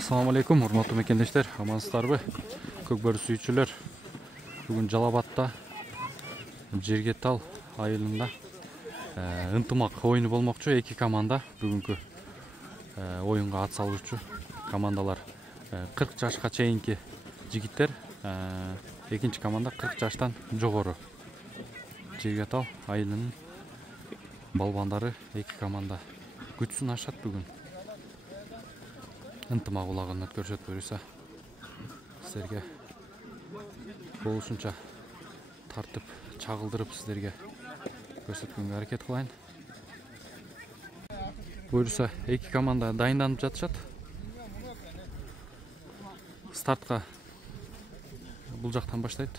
Assalamu alaikum, урматтуу мекендештер, амансыздарбы? Көкбөрү сүйүүчүлөр. Бүгүн Жалабатта жерге тал айылында ынтымак оюну болмокчу. Эки команда бүгүнкү оюнга ат салуучу командалар 40 жашка чейинки жигиттер, экинчи команда 40 жаштан жогору. Жерге тал айылынын балбандары эки команда күчүн ашат бүгүн. Ынтымак улагын өткөрүшөт буюрса, силерге болушунча тартып, чагылдырып силерге көрсөткөнгө аракет кылайын. Буюрса, эки команда дайынданып жатышат. Стартка бул жактан баштайт.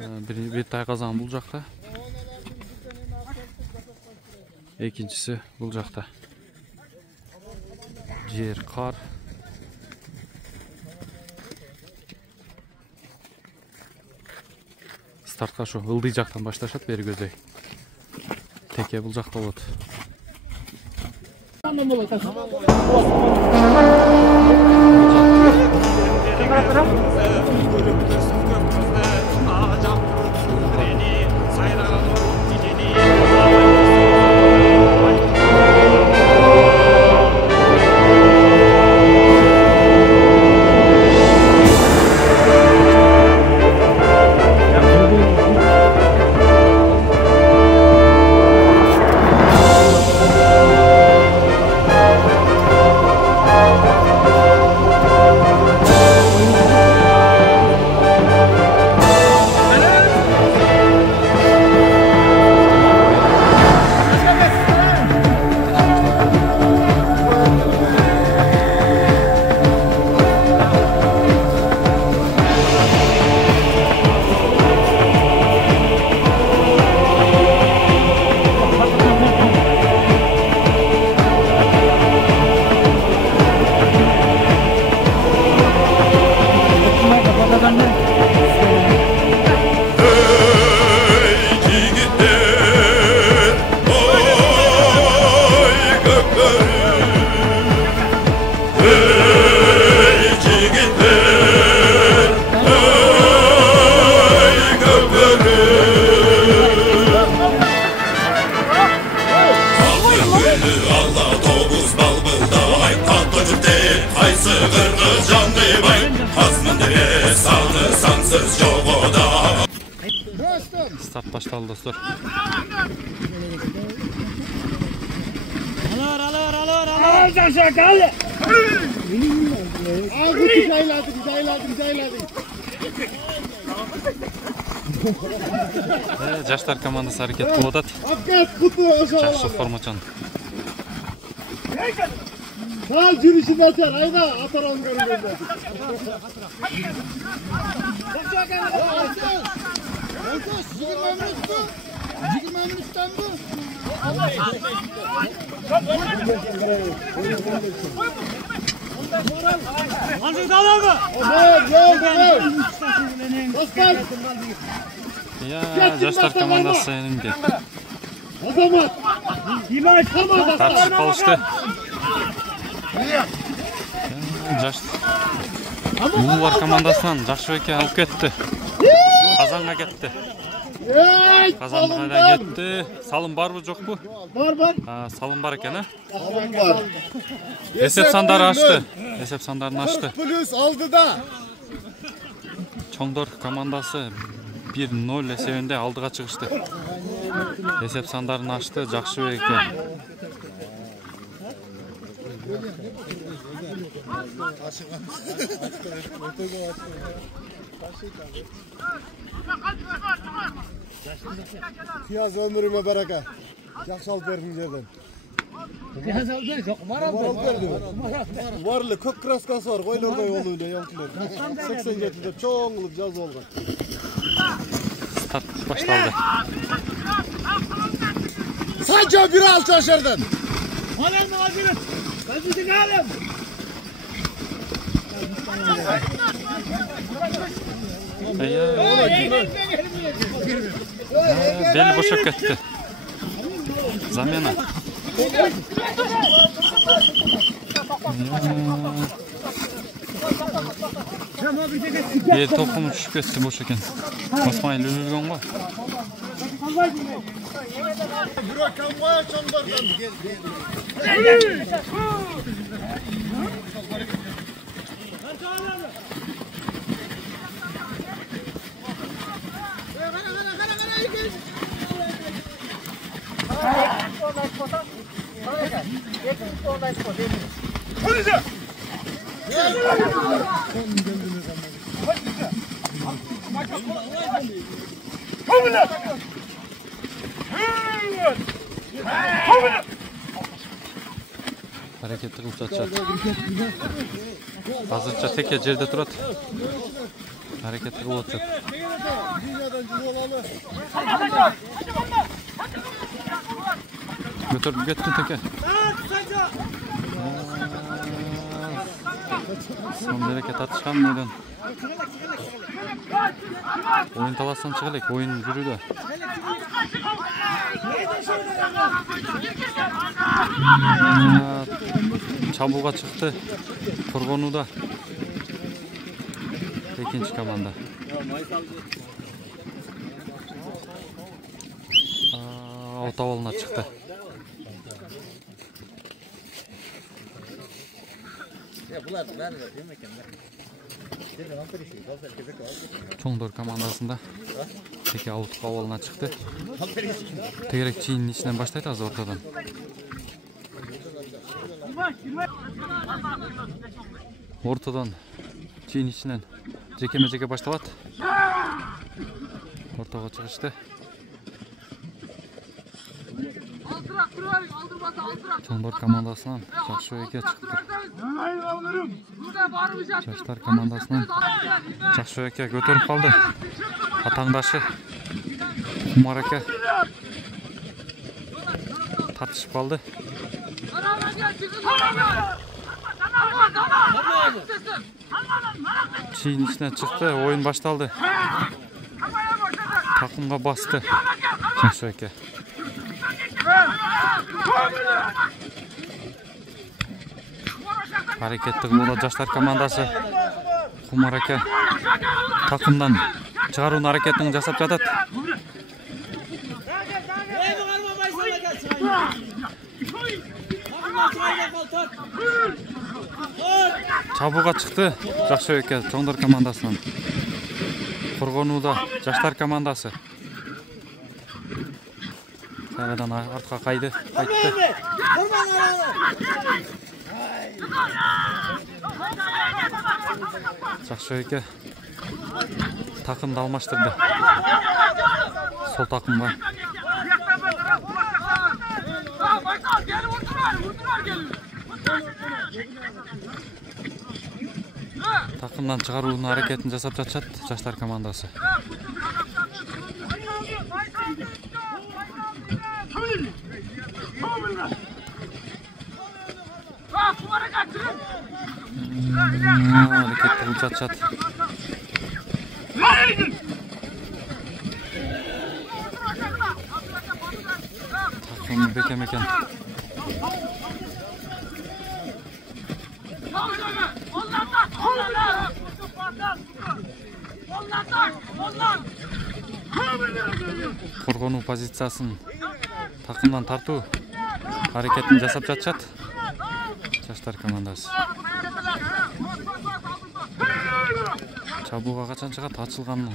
Бир тайгазан бул жакта. Экинчиси бул жакта. Жер, кар. Стартка шу ылдый жактан башташат, бери көздөй. Теке бул жакта болот. Старт башталды, достор. Alır. Aşağı kaldı. Жаштар командасы аракет кылып атат. Жакшы формачан. Sağ жүрүшүн ачар, айга атаран көрүнгөндө. Olsun, 20 minuttan mı? Hazır dalar mı? Ya, жаштар командасы önünde. Azamat. Tartışıp kalıştı. Ulular komandasынан Жакшыбекке алып кетти. Казанга кетти. Казанга да кетти. Салым барбы, жокпу? Бар. Салым бар экен, Салым бар. Эсеп сандары ашты. Эсеп сандарын ашты. Плюс алдыда. Чоңдор командасы 1-0 эсебинде алдыга чыгышты. Эсеп сандарын ашты Жакшыбекке. Piyaz ömrüme baraka. Жақсы алып бердің жерден. Piyaz aldı, yok maram berdim. Varlı kök kraskası var, koylarday oluyor yankiler. 87'de çoğun ılıp жазып алған. Старт башталды. Sanca bir al çaşırdan. Alem ağzını, gözünü alem. Bel boşap ketdi. Zamena. Ел тоқымы түшіп кетті бош екен. Басмайыл өлген ғой. Hareketli kılıç atacak. Hazırca teke жерде тұрады. Hareketli kılıç atacak. Götürüp gittin teke. Son hareket atışkan mıydı? Oyun talasından çıkılık. Oyun yürüdü. Çabuğa çıktı. Korgonu'da. İkinci komanda. Otavalına çıktı. Çoңдор командасында теке ауытқы ауылына шықты. Тегерек чейіннің ішінен баштайды азы ортадан. Ортадан чейін ішінен жекеме-жеке башталады. Ортаға шығышты. Çoңдор командасынан жақсы ойке шықты. Жаштар командасынан жақсы ойке көтеріп қалды. Атаңдашы Құмар әке тартышып қалды. Чейін ішінен шықты, ойын башталды. Тақымға басты жақсы ойке. Hareketli kılıda Жаштар командасы Құмар әке тақымдан шығаруын hareketini жасап жатады. Çabuğa çıktı жақсы әке Çoңдор командасынан. Қорғануда Жаштар командасы. Сарадан артқа қайтты. Жақсы әке тақымды алмаштырды. Сол тақымға. Тақымдан шығаруын әрекетін жасап жатады Жаштар командасы. Hareketli kılıç atacak. Takımı bekemeken. Қорғану позициясын takımdan тарту hareketini жасап жатышат Жаштар командасы. Çabuğa қачан шығады açılғанын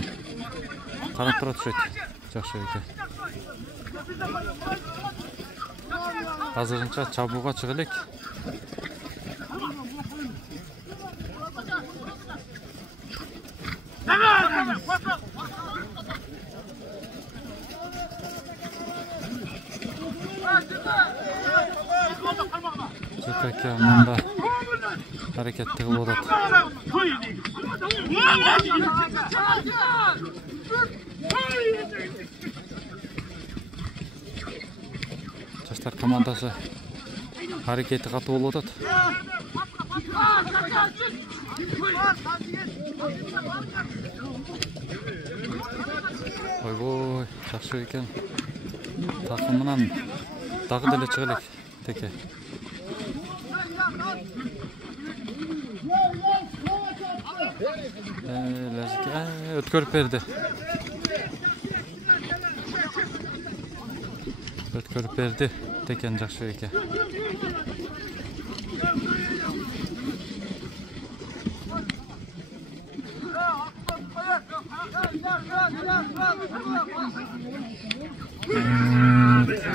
қарап тұра түседі жақсы әке. Азырынша çabuğa шығылек. Жекеке мында hareketli kılıdat. Жаштар командасы hareketi katı kılıdat. Oy, жақсы екен. Takımından dağı dele çıgılek teke. Ötkörüp berdi. Ötkörüp berdi. Teken Жақшы эке.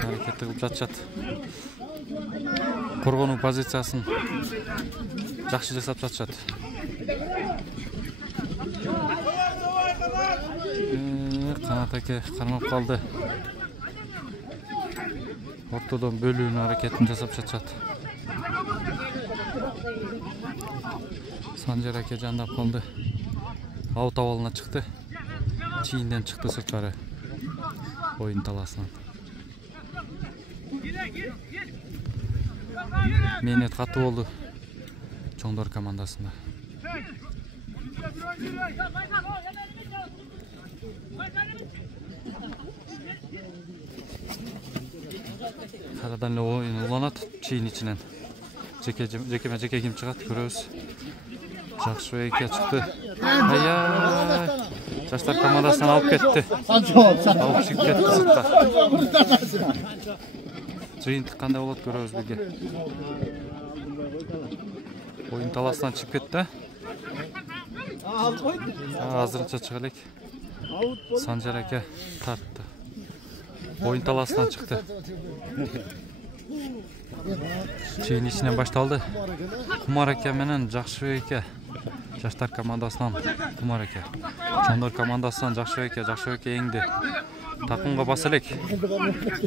Hareketli kılıp жатышат. Коргонуу позициясын жакшы жасап жатышат. Канат эке кармап калды. Ортодон бөлүүнүн аракетин жасап жатышат. Санжар эке жандап калды. Аут абалына чыкты. Чийинден чыкты сырткары. Oyun talasынан. Менет катуу болду чоңдор командасында. Карадан эле оюн уланат чийин ичинен. Жекеме-жеке ким чыгат көрөбүз. Жақшы эке чыкты. Жаштар командасынан алып кетти. Алып чыгып кетти сыртка. Жыйынтык кандай болот көрөбүз бирге. Oyun talasынан чыгып кетти. Азырынча чыга элек. Санжар эке тартты. Oyun talasынан чыкты. Чейин ичинен башталды. Кумар эке менен Жақшы эке. Жаштар командасынан Кумар эке. Чоңдор командасынан Жақшы эке эңди. Такымга бас элек.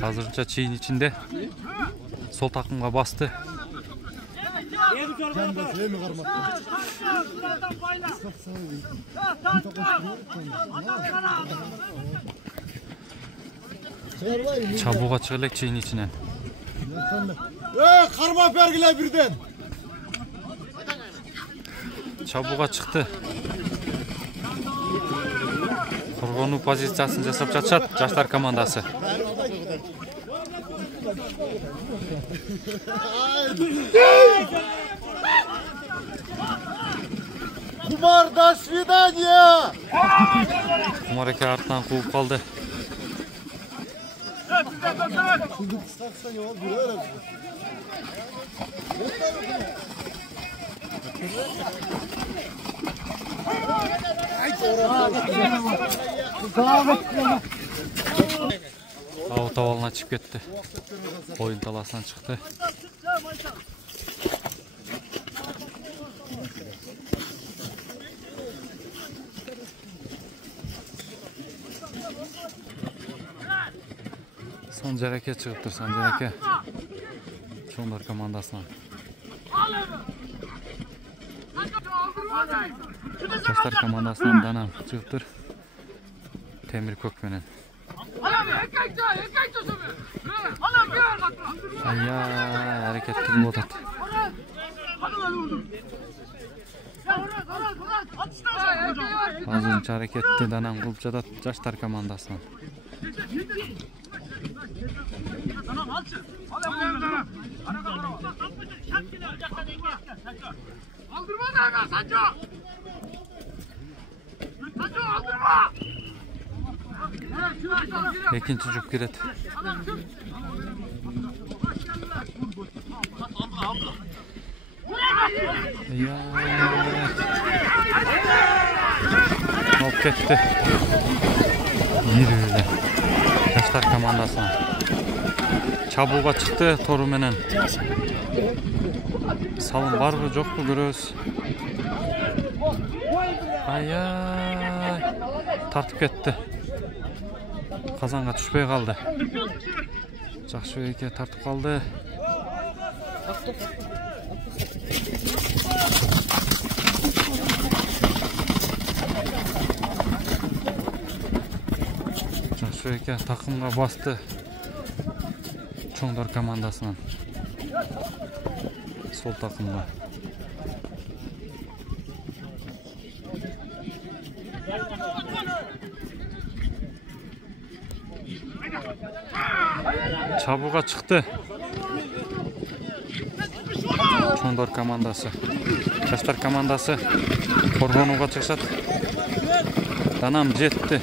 Азырынча чейин ичинде. Сол такымга басты. Чабууга чыга элек чейин ичинен. Кармап бергиле бирден. Чабууга чыкты. Коргонуу позициясын жасап жатышат жаштар командасы. Кумар, до свидания. Кумар эке артынан кууп калды. Аут абалына чыгып кетти. Oyun talasынан чыкты. Санжар эке чыгыптыр, Санжар эке. Чоңдор командасынан. Жаштар командасынан Данам чыгыптыр. Темир көк менен. Аракетти болуп атат. Азырынча аракетти Данам кылып жатат жаштар командасынан. Aldırma da Sancho. Sancho aldırma. Экинчи жүк кирет. Алып кетти. Ирүүле. Жаштар командасынан. Чабууга чыкты тору менен. Салым барбы жокпу көрөбүз. Тартып кетти. Казанга түшпөй калды. Жақшы эке тартып калды. Жақшы эке такымга басты. Чоңдор командасынан. Сол такымга. Çabuğa çıktı. Чоңдор командасы. Жаштар командасы коргонууга чыгышат. Данам жетти.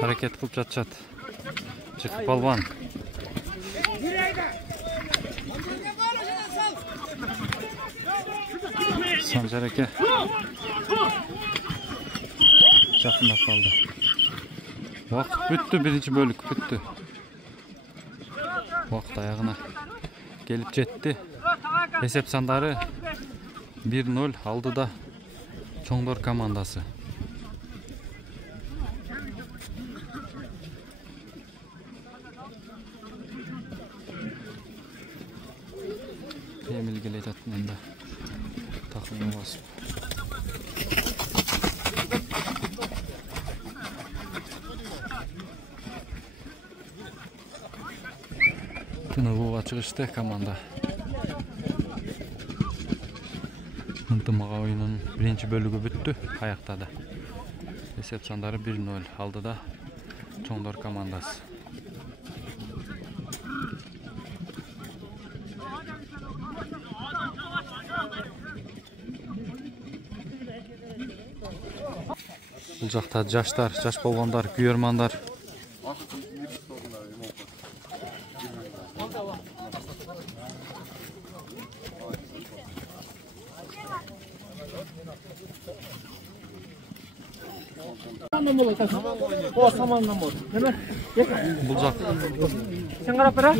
Hareket kılıp жатышат. Çıkıp balban. Sancar eke. Жақындап қалды. Уақыт бүтті, бірінші бөлік бүтті. Уақыт аяғына келіп жетті. Есеп сандары 1-0 алдыда Чоңдор командасы. Emil geledi atmında. Takımı basıp. Tınıvıға çıkıştı komanda. Ынтымақ ойынның бірінші бөлігі бүтті, аяқтады. Есеп сандары 1-0 алдыда Чоңдор командасы. Бұл жақта жаштар, жаш болғандар, күйермандар. Бұл жақ. Sen қарап бара?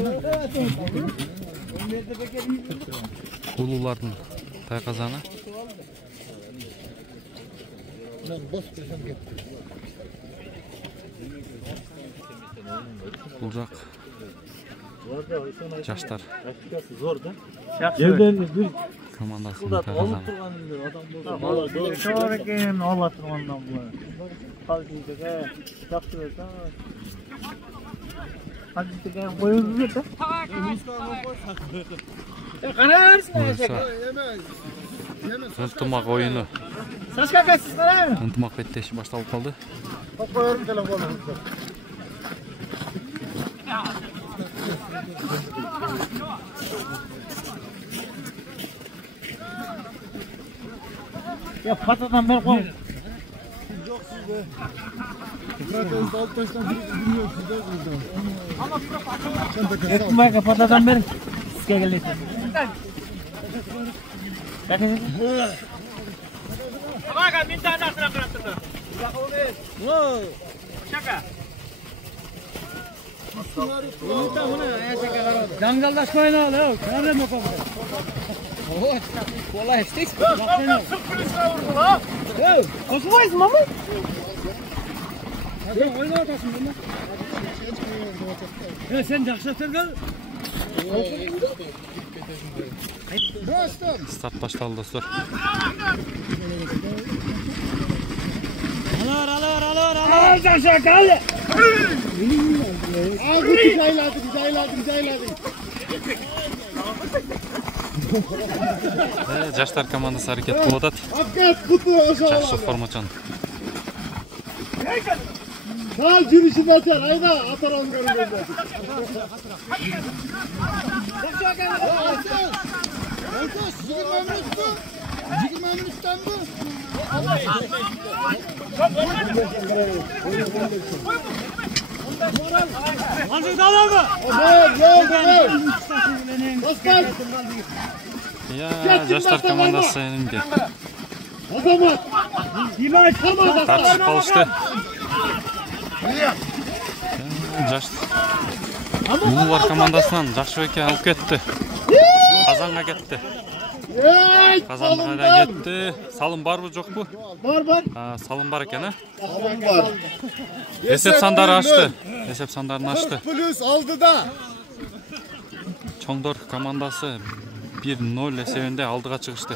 Улулардың тайқазаны. Бұл жақ. Жаштар. Командасының тайқазаны. Sonra gelin Allah тұрғандан бұлар. Қалдыңдығы, жақсы берді. Қалдыңдығы қойыңыз берді. Ынтымақ ойыны. Сашка қайсыз қарайын? Ынтымақ беттеші башталып қалды. Koyarım telefonumuzu. Ya patadan ver koy. Yok sizde. Zaten alt taştan bilmiyorsunuz da bizden. Ekmeğe patadan ver. Size gelirsin. Bakın. Bak bir tane daha bıraktım. Wow. Şaka. Jangaldaşmayın oğlum. Nerede mi koptu? Oh, vallahi işte. Koşmayız mı? Hadi oyna atasın bunu. Ya sen жақсатır kal. Start başladı dostlar. Alır. Yaşa kaldı. Güzeyladım. Жаштар командасы hareket kılıp atат. Жақсы формачан. Sağ girişini açar, ayda atar onu görüyorlar. Ya Жаштар командасы önünde. Tartışıp alıştı. Улулар командасынан Жакшыбекке алып кетти. Казанга кетти. Казанга да кетти. Салым барбы жокпу? Бар. Салым бар экен, а? Salım var. Есеп сандары ашты. Есеп сандарын ашты. Plus aldı da. Чоңдор командасы 1-0 эсебинде алдыга чыгышты.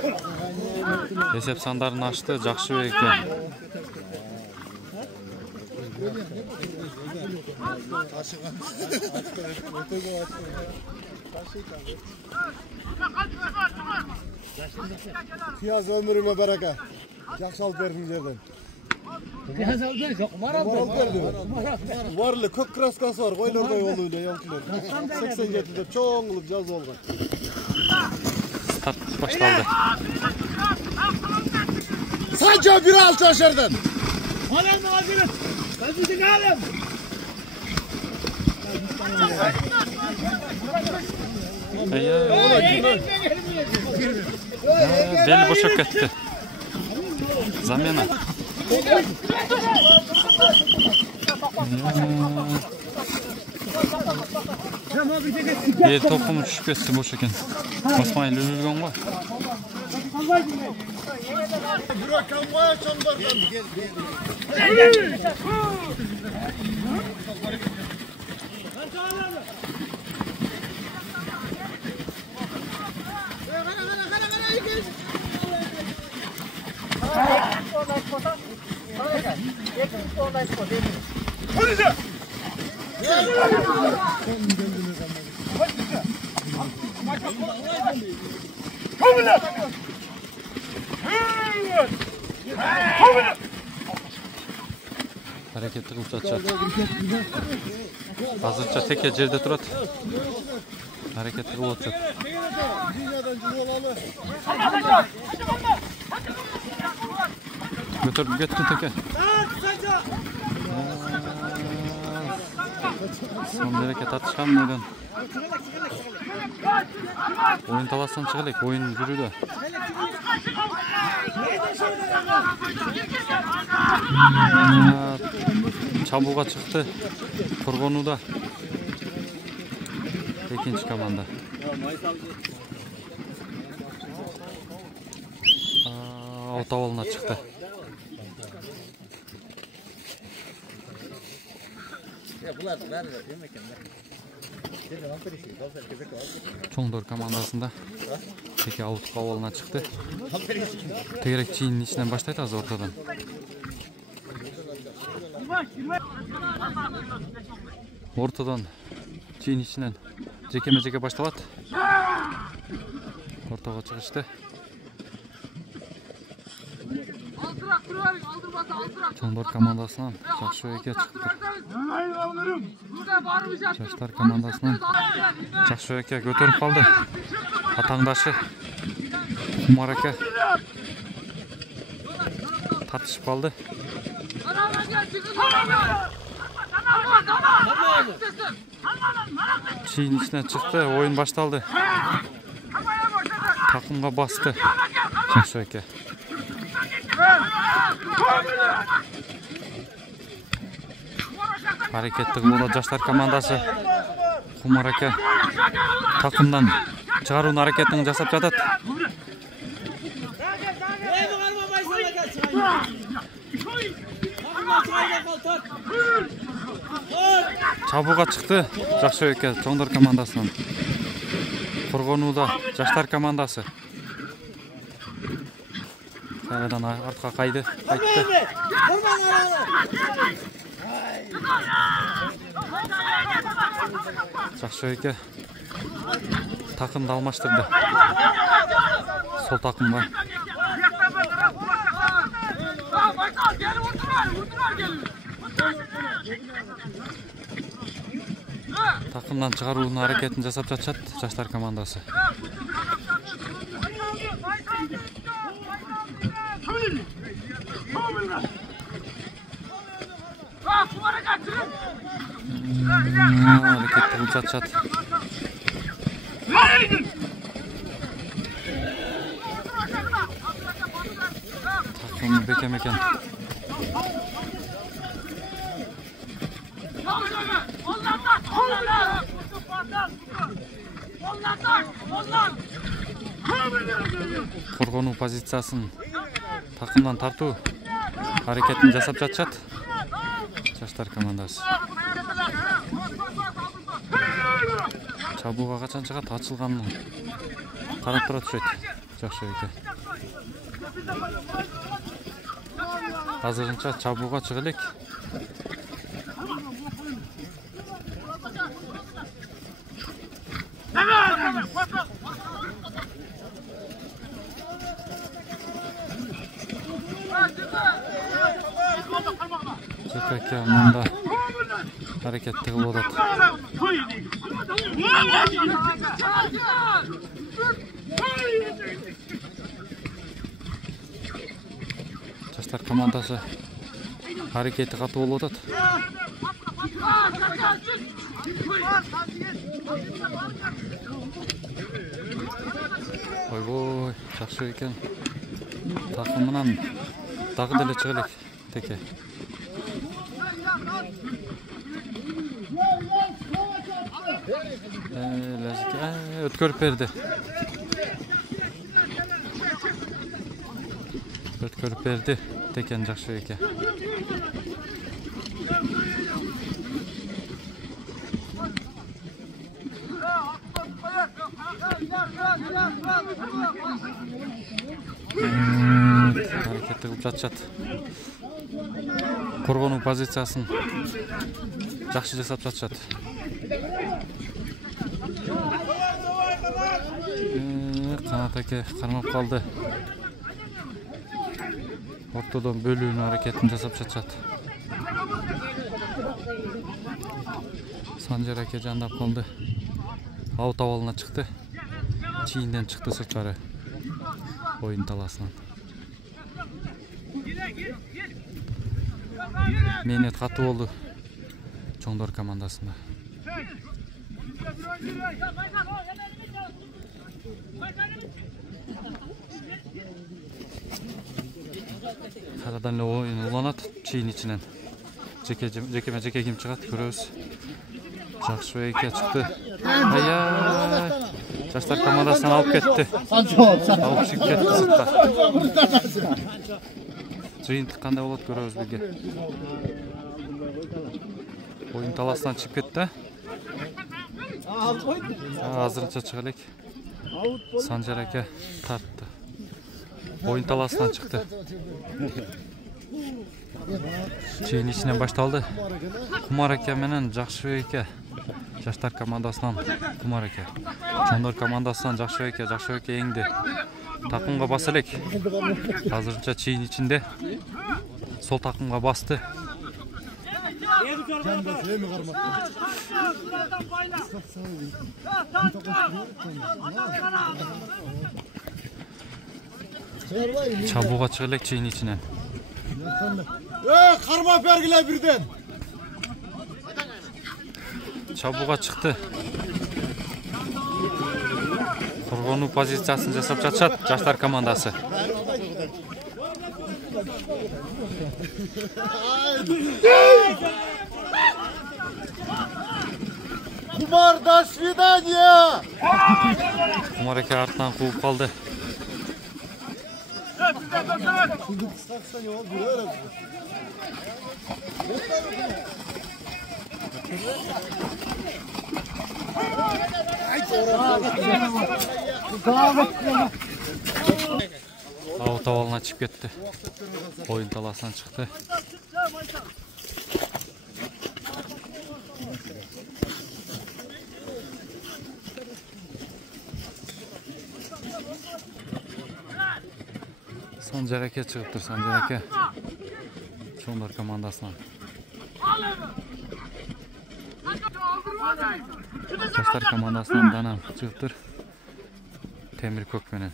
Esеп сандарын ашты, Жакшыбек экен. Piyaz ömrüme bereke. Jakşı alıp verdinizlerden. Biraz aldı. Çok kumar aldı. Alıp verdim. Varlı kök kraskası var. Koylarda yoluyla yankılar. 87'de çoğun ılıp caz olgan. Start baştaldı. Sanca biri al çaşırdan. Alem ağzını. Kalbisi kalem. Beli boşak ketdi. Zamena. Beli topumu düşüp ketdi boş eken. Basmayın ülülgen var. Bırak kalmaya çandardan. Hareketli kılıp çat. Hazırca teke jerde turat. Hareketli kılıp çat. Dünyadan cız olalı. Götürüp gettin teke. Son hareket atışkan mıydın? Oyun tavasından çıkılık, oyun yürüdü. Çabuğa çıktı. Kurgonu'da. İkinci komanda. Otavalına çıktı. Çoңдор командасында теке ауытқы ауылына çıktı. Тегерек чейін içinden başlaydı az ortadan. Ortadan çeyін içinden jekeme-жеке başladı. Ortaga çıkıştı. Çoңдор командасынан Жакшыбекке çıktı. Жаштар командасынан Жакшыбекке көтөрүп калды. Атаңдашы Кумар аке тартышып калды. Чейин içinden çıktı, oyun baştaldı. Takımga bastı Жакшыбекке. Hareketli kılıp Жаштар командасы Кумар аке takımdan çıgaruun hareketini жасап жатат. Çabuğa çıktı Жакшыбекке Çoңдор командасынан. Коргонууда Жаштар командасы. Кайрадан артқа кайтты. Жакшыбекке takımda almaştırdı. Sol takımga. Takımdan çıgaruunun hareketini жасап жатышат Жаштар командасы. Hareketli kılıp жатышат. Takımı bekem eken. Коргонуу позициясын takımdan тартуу hareketini жасап жатышат Жаштар командасы. Çabuğa kaçan çıgat açılганын карап тура түшөт Жакшыбекке. Азырынча чабууга чыга элек. Жекеке мында аракетти кылып атат. Жаштар командасы аракети катуу болуп атат. Ойбой, жакшы экен. Такымынан дагы деле чыга элек теке. Өткөрүп берди. Өткөрүп берди. Текен жакшы экен. Hareketli kılıp жатышат. Коргонуу позициясын жакшы жасап жатышат. Канат аке кармап калды. Ортодон бөлүүнүн аракетин жасап жатышат. Санжар аке жандап калды. Аут абалына чыкты. Чийинден чыкты сырткары. Oyun talasынан. Менет катуу болду чоңдор командасында. Карадан эле оюн уланат чийин ичинен. Жеке ким чыгат көрөбүз. Жакшы эке чыкты. Ая! Жаштар командасынан алып кетти. Алып чыгып кетти сыртка. Жыйынтык кандай болот көрөбүз бирге. Oyun talasынан чыгып кетти. Азырынча чыга элек. Санжар аке тартты. Oyun talasынан чыкты. Чейин ичинен башталды. Кумар аке менен жакшы эке. Жаштар командасынан Кумар аке. Чоңдор командасынан жакшы эке эңди. Такымга баса элек. Азырынча чейин ичинде. Сол такымга басты. Чабууга чыга элек чейин ичинен. Кармап бергиле бирден. Чабууга чыкты. Коргонуу позициясын жасап жатышат жаштар командасы. Кумар, до свидания. Кумар аке артынан кууп калды. Аут абалына чыгып кетти. Oyun talasынан чыкты. Санжар аке чыгыптыр, Санжар аке. Чоңдор командасынан. Жаштар командасынан Данам чыгыптыр. Темир көк менен.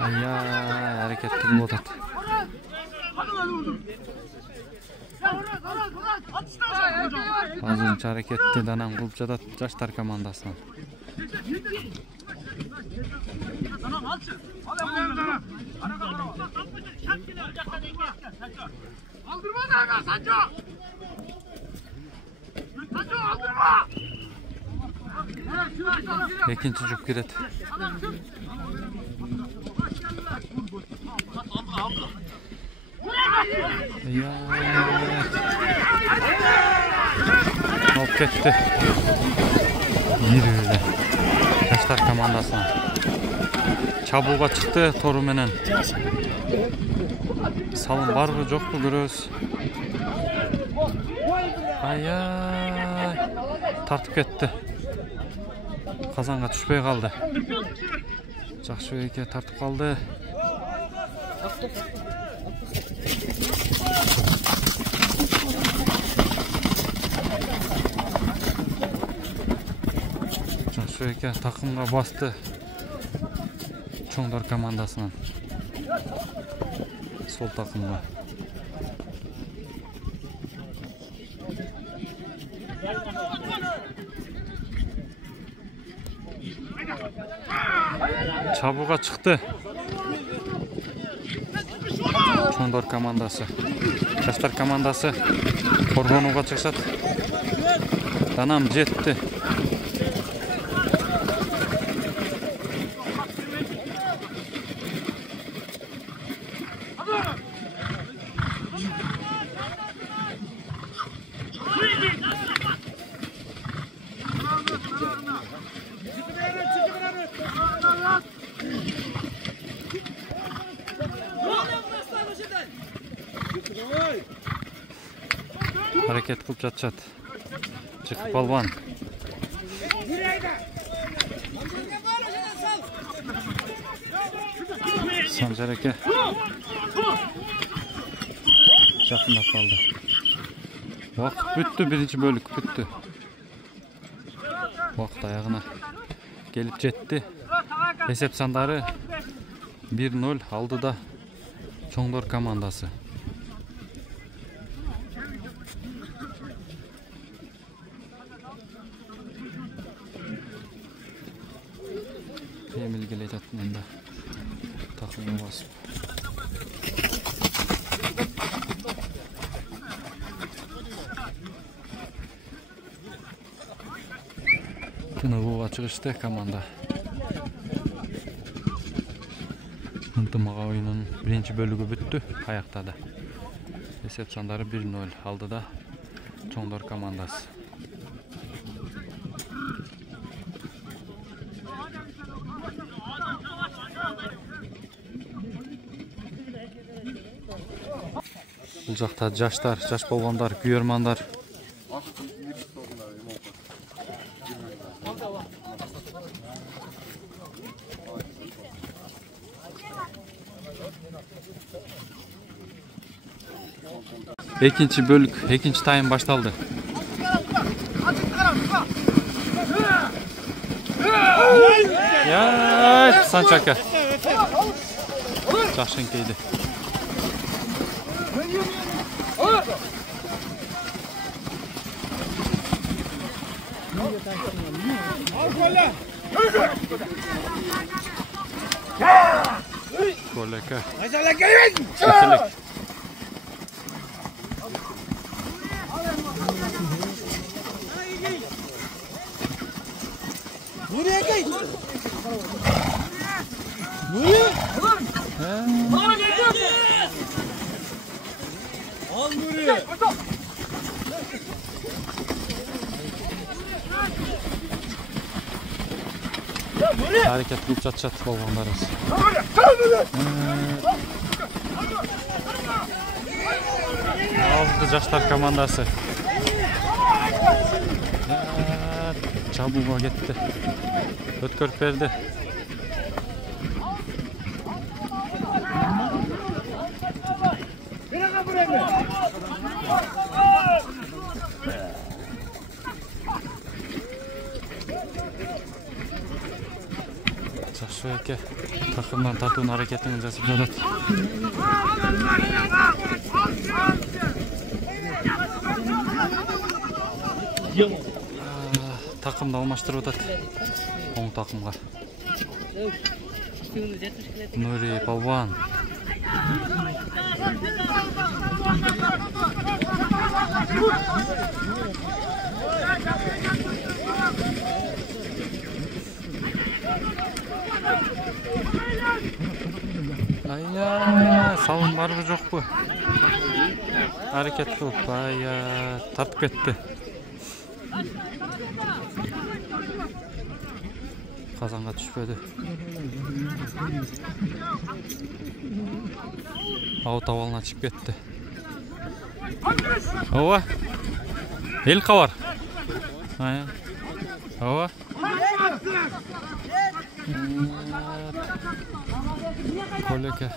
Ая, аракетти болуп атат. Азырынча аракетти Данам кылып жатат жаштар командасынан. Aldırma da aga Sanco. Sanco aldırma. Экинчи жүк кирет. Алып кетти. Жаштар командасынан. чабууга чыкты тору менен. Салым барбы жокпу көрөбүз. Ай, тартып кетти. Казанга түшпөй калды. Жакшыбек эке тартып калды. Жакшыбек эке такымга басты. Чоңдор командасынан. Сол такымга. Чабууга чыкты. Чоңдор командасы. Жаштар командасы коргонууга чыгышат. Данам жетти. Hareket kılıp жатышат. Çıkıp balban. Sancar eke. Жақындап қалды. Уақыт бүтті, бірінші бөлік бүтті. Уақыт аяғына келіп жетті. Есеп сандары 1-0 алдыда Чоңдор командасы. Emil келе жатты мында. Такымга басып. Тынығуға чыгышты команда. Ынтымақ ойынын бірінші бөлігі бүтті, аяқтады. Есеп сандары 1-0 алдыда Чоңдор командасы. Бұл жақта жаштар, жаш болғандар, күйермандар. Екінші бөлік, екінші тайым башталды. Яй, Санчака. Жақшын кейді. Koleka. Sekilik. Buraya gel. Buraya. Al buraya. Hareket kılıp çat bolğanlarız. Aldı Жаштар командасы. Çabuk'a gitti. Ötkörüp verdi. Жақшыбек takımdan tартуун аракетин жасап жатат. Takımda алмаштырып атат. Оң takımга. Нури Палван. Ая, салым барбы жокпу? Hareket кылып, ая, тартып кетти. Kazanға түшпеді. Аут авалына чип кетті. Ова. Ел қавар. Ова. Көлеке.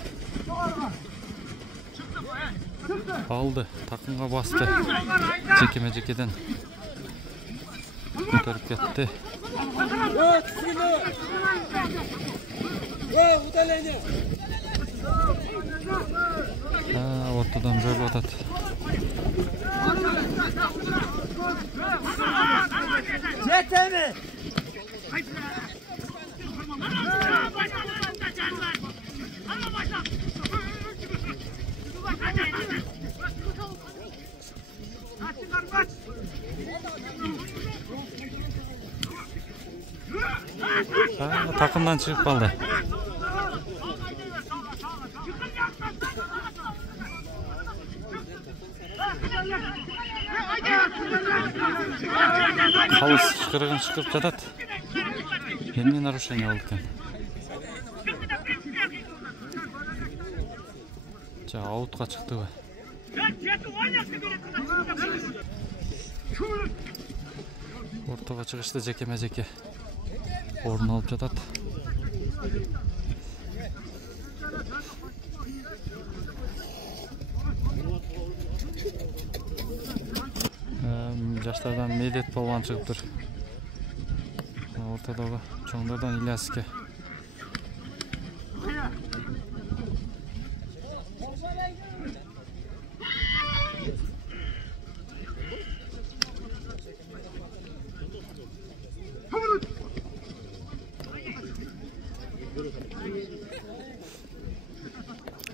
Алды. Тақынға басты. Жекеме-жекеден көтеріп кетті. Ортадан бөліп атады. Жетеми! Takımdan çıkıp kaldı. Қалыс шықырығын шықырып жатады. Емне нарушение болды екен. Аутқа шықты ғой. Ортаға шығышты жекеме-жеке орын алып жатады. Жаштардан Медет балуан шығып тұр. Ортадағы чоңдардан Ильяске.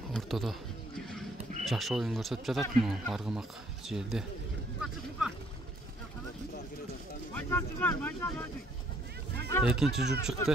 Ортада жақсы ойын көрсетіп жатады, арғымақ жерде. Екінші жұп шықты.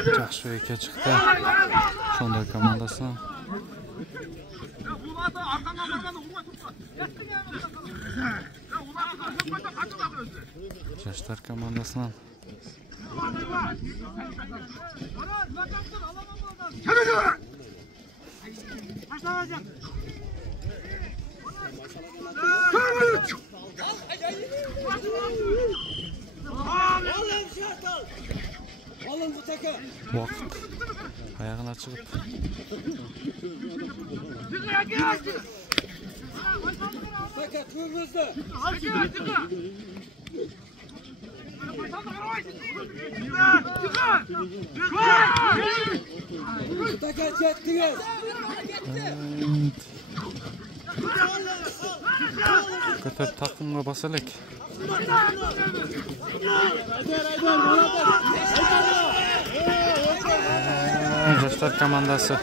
Жақсы еке шықты. Сондай командасынан. Жаштар командасынан. Уақыт аяғына шығып. Көтер тақымға басалек. Жаштар командасы.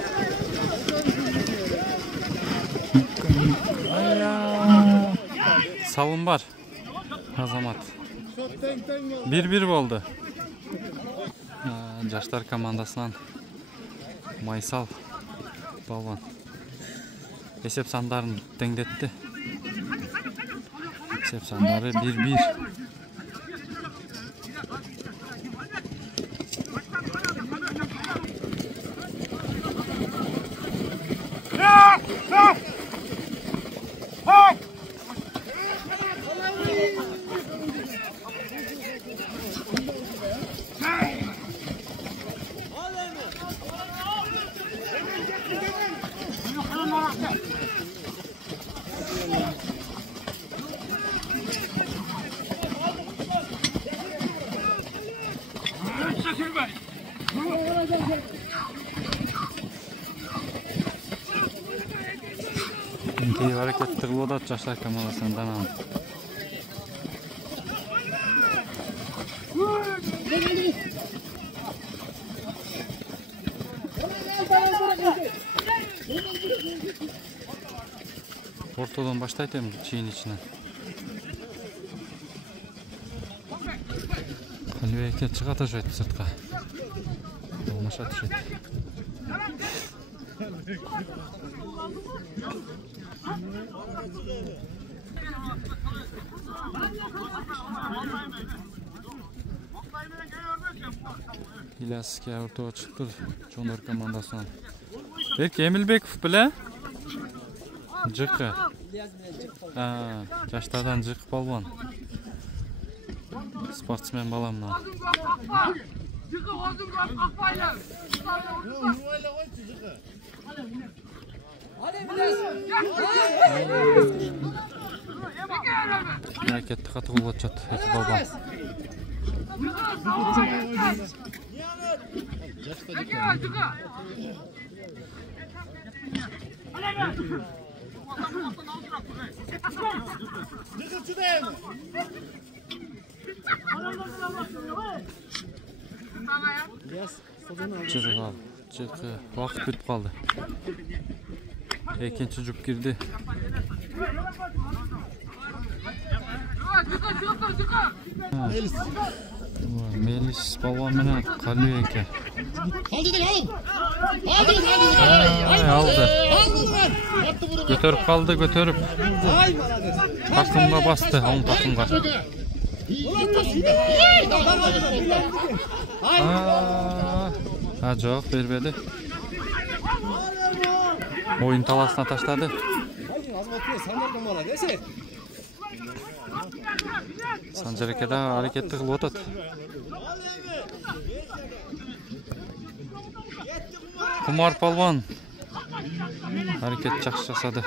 Салым бар. Азамат. 1-1 болды. Жаштар командасынан Майсал балуан. Есеп сандарын теңдетті. Есеп сандары 1-1. Кейі hareket болады жаштар командасынан. Ортадан баштайтын чейін ішінен. Kalbeyke çığa taşıydı sırtqa. Olmaşa taşıydı. İlaskiya ortaga çıktı Çondor komandasından. Belki Emilbekov bile Jıqı. Жаштардан Jıqı балбан. Sportsmen balamdan. Jıqı oldun qaqpaylar. Hareketli katı kullanacak eti balban. Jıqı vaqt bitib qoldi. Ekinchi jup girdi. Melis balvan menen Kalbeyke. Aldı. Götürüp kaldı, götürüp. Takımga bastı, onun takımga. Жоқ, бербеді. Oyun talasına taşladı. Sancar da hareketli kılıp otadı. Kumar palvan hareket жақсы жасады.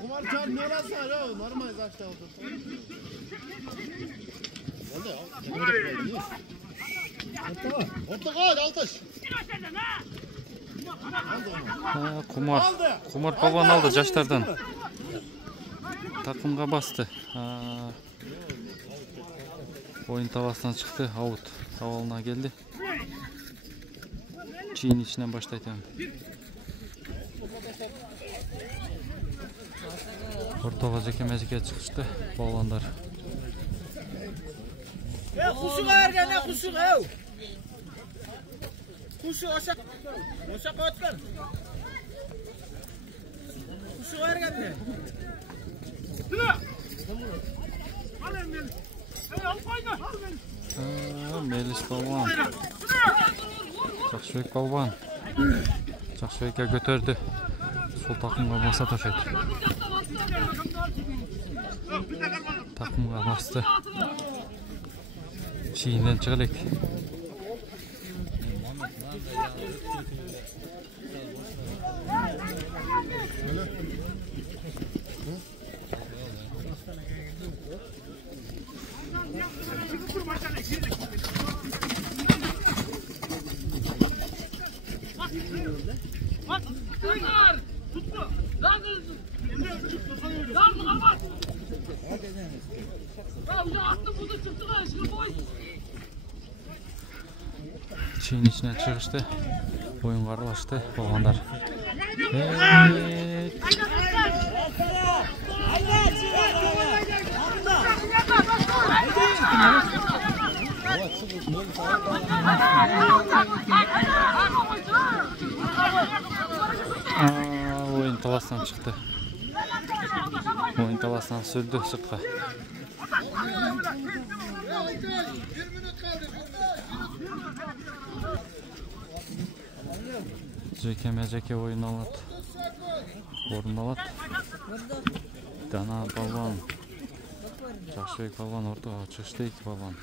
Kumarcan ne olası ya? Normal zaten oldu. Orta koy, altış. Kumar palvan aldı жаштардан. Takımga bastı. Oyun talasından çıktı. Out. Savalına geldi. Çiğin içinden başlaydı. Ortaga jeke-mejeke çıkıştı. Balvanlar. Kuşuğa ergen ne kuşuğa? Kuşu aşağı atkan. Kuşuğa ergen ne? Melis balvan. Жақшыбек балбан. Жақшыбекке көтерді. Сол takımga basa taşıdı. Takımga bastı. Çiğinden çıkılık. Çiğin içine çıkıştı. Oyun karlaştı. Balvanlar. Oyun talasından çıktı. Oyun talasından sürdü sırtqa. Jeke-mejeke oyun aladı. Orun aladı. Dana balvan. Жақшыбек балбан ортаға çıkıştı iki balvan.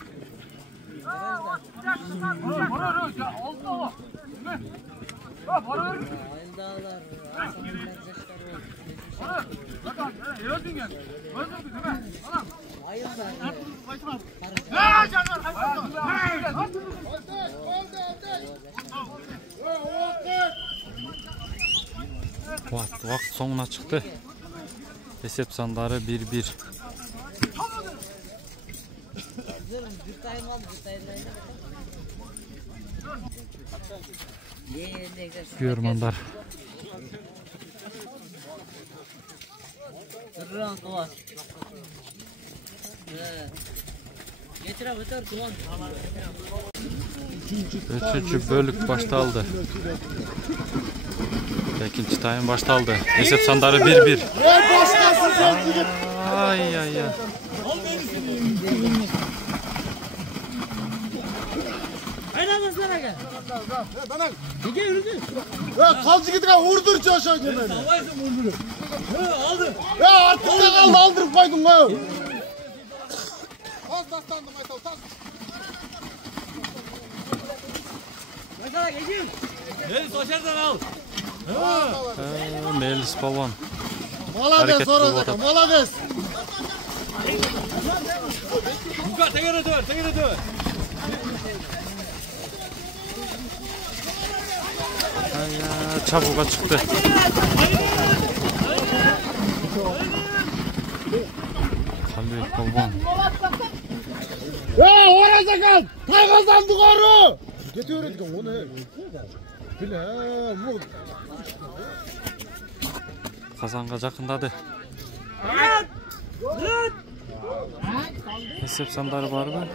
Vaqt so'nguna chiqdi. Esep sandari 1-1. Görmanlar. Üçüncü bölük baştaldı. İkinci time baştaldı. Esep sandarı 1-1. Ay. Ya kalcı gidin vurdur aşağı beni. Ya artık da kaldı aldırıp koydun ha. Melis Palvan. Malades orada. Malades. Çabuğa çıktı. Halil Palvan. Ya orada kal. Tay kazandık onu. Getiriyoruz onu. Bile bu. Kazanға жақындады. Esep sandары бар mı?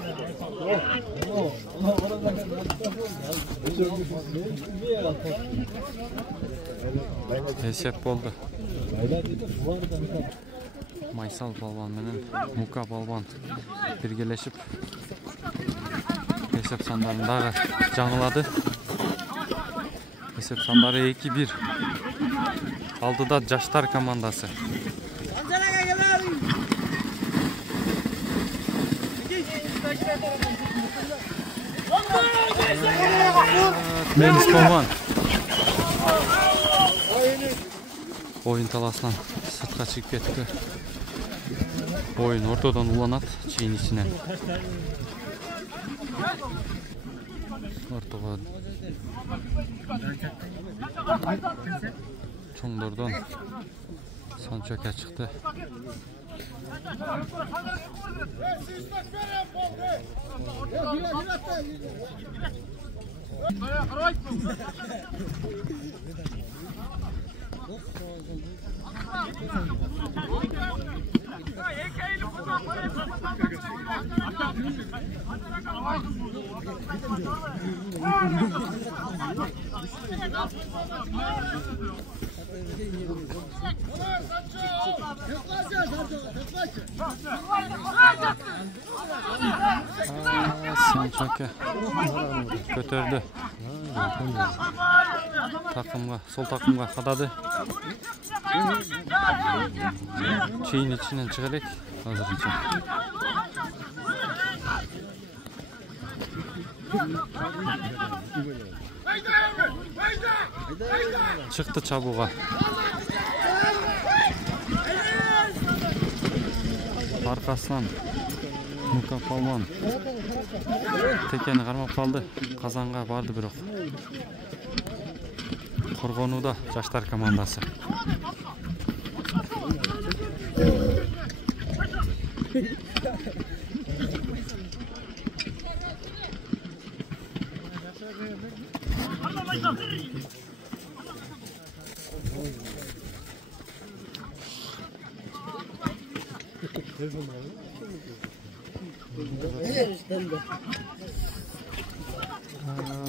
Esep болды. Maysal Palvan менен Muka Palvan birgeleşip esep sandарын дағы жаңылады. Esep sandары 2-1. Aldıda Жаштар командасы. Melis Palvan. Oyun talasынан sırtқа çıkıp ketті. Oyun ortadan ulanat çiğin içine. Ortaға çoңдордон Санчока çıktı. Санчока көтерді. Takımga, sol takımga kadadı. Çiğin içinden çıkarak hazırlıca. Çıktı çabuğa. Arkasından Muka Palvan tekeni qarmap kaldı. Kazanға барды бирок. Коргонууда Жаштар командасы.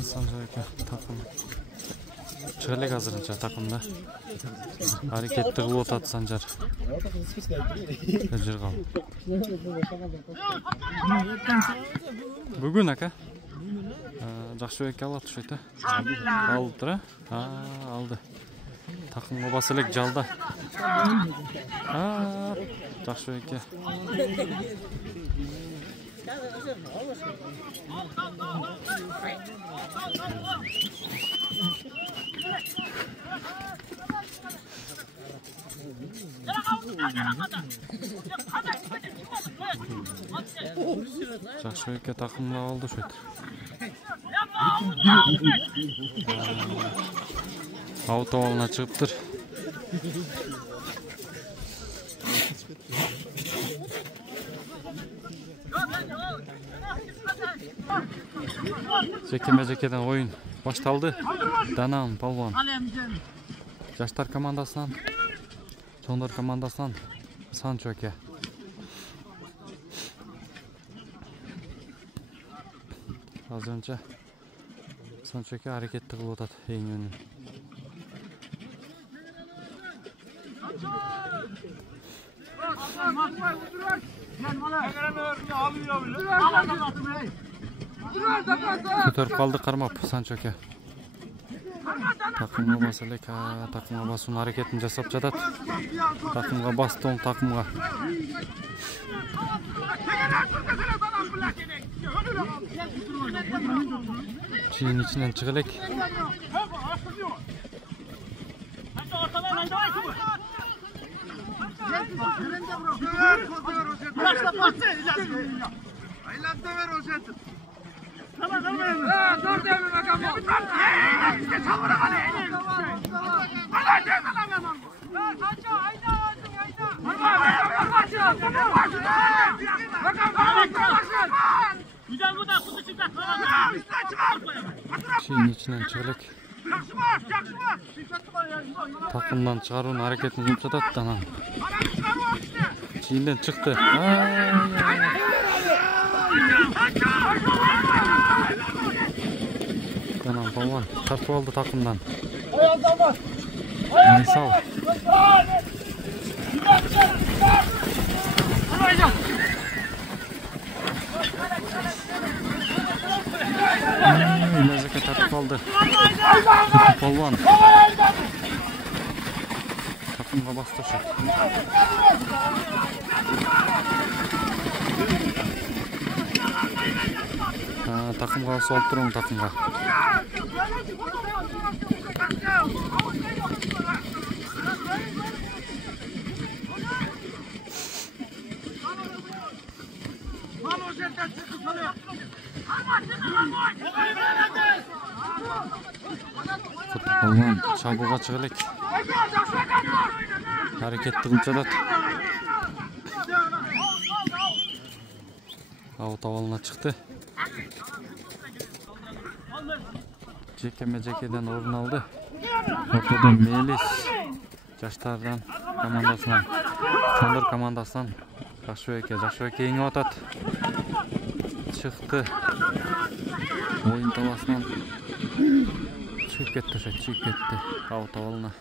Sancar takım. Çıgılek hazırınca takımda. Hareketli kılıp otadı Sancar. Öcür kal. Bugün aka? Жақшыбекке алады шойта. Алды тұра? Алды. Takımға басылек жалда. Жақшыбекке. Жақшыбекке takımla aldı şöyle. Auto alına çıkıptır. Жекеме-жекеден oyun baştaldı. Danam Palvan. Жаштар командасынан, Чоңдор командасынан Санчо аке. Az önce Sancho aке hareketli kılıp atат eң önün. Көтөрүп калды кармап Санчо аке. Takımga bas elek, takımga basın hareketini жасап жатат. Takımga bastı onu takımga. Çiğin içinden çıkılek. Şeyin içinden çıkılek. Takımdan çıkarın hareketini yumuşatat Danam. Çiğinden çıktı. Danam Palvan tartıp aldı takımdan. Aysal. Nezake tartıp aldı. Palvan. Takımga bastı şu. Takımga soğuk durun takımga. Futboldan çabuğa çıkılek. Hareketli kılçadat. Avut avalına çıktı. Jekeme-jekeden orun aldı. Ortadan Melis Жаштардан командасынан, Чоңдор командасынан Жакшыбек еңип атат. Çıktı. Oyun tavasından çıkıp gitti. Avut avalına.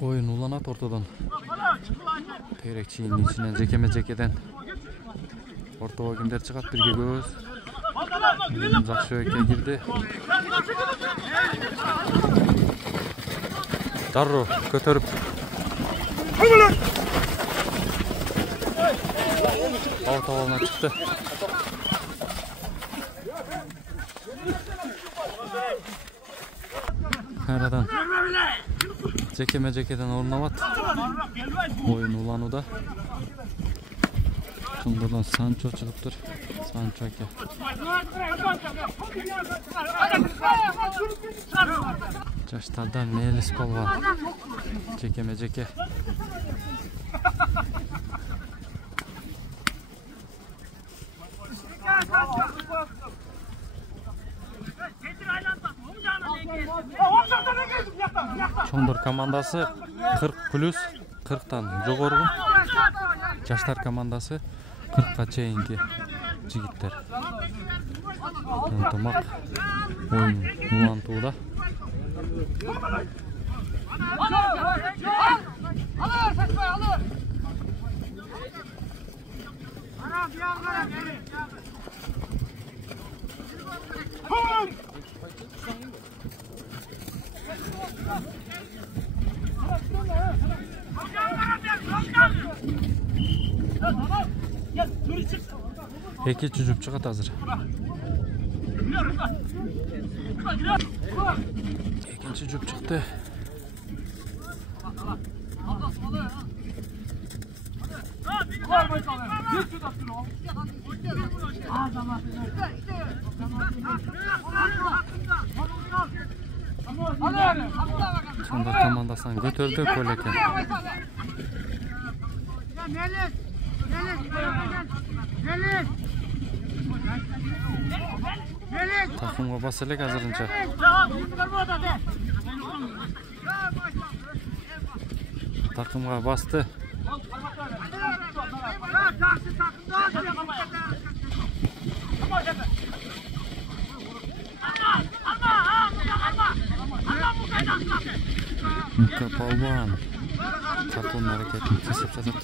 Oyun ulanat ortadan. Terekçinin içinden Jekeme-jekeden ortaga kimler çıkat birge göz. Жакшыбекке girdi. Darro kötörüp. Avut avalına çıktı. Aradan Jekeme-jekeden ornavat. Oyun ulanuda. Çongordan Sancho çıkıptır. Sancho ake. Жаштардан Melis Palvan. Jekeme-jeke. Чоңдор командасы 40+, 40'tan жогору. Жаштар командасы 40'ка чейинки жигиттер. Ынтымак oyun улантууда. Ekeci жүзүп чыгат азыр. Экинчи жүп чыкты. Çondar komandasından götürdü Koleke. Takımga bas elek azırınca. Takımga bastı. Muka Palvan Çapun hareketini kesip satır.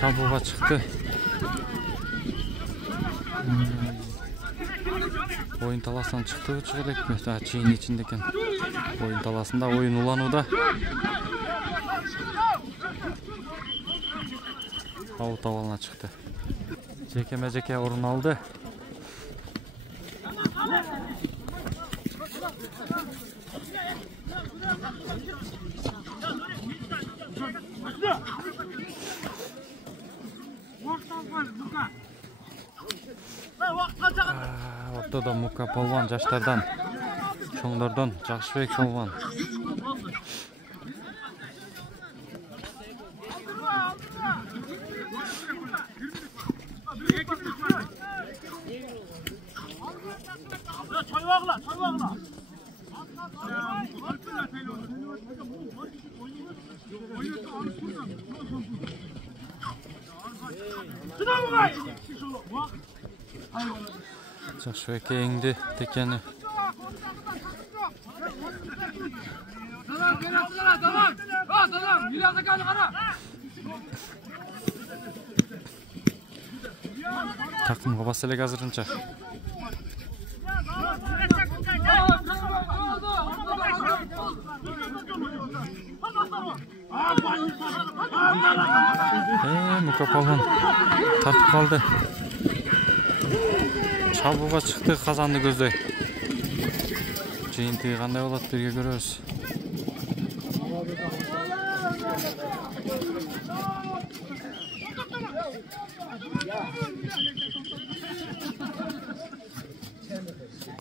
Çabuğa çıktı. Oyun talasından çıktı. Çıkılek mi? Daha çiğin içindeki oyun talasında oyun ulanıda. Avut avalına çıktı. Ceke orun aldı. Ortada da Muka Palvan Жаштардан, Чоңдордон Жакшыбек Чолван. Жакшыбек эңди текени. Takımga bas elek azырынча. Muka Palvan tartıp kaldı. Çabuğa çıktı, kazandı gözde. Jeyintiги kандай болот, birge көрөбүz.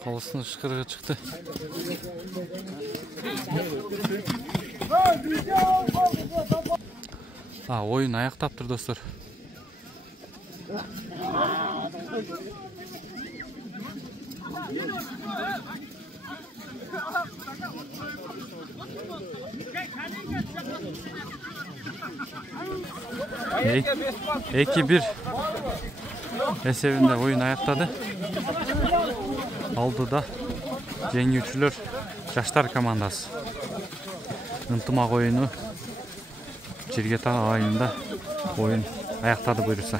Kalısının ışkırığı çıktı. Oyun ayaktaptır dostlar. (2-1) esebinde oyun ayaktadı. Aldıda жеңүүчүлөр Жаштар командасы. Ынтымак oyunu Жерге Таа айында oyun ayaktadı buyursa.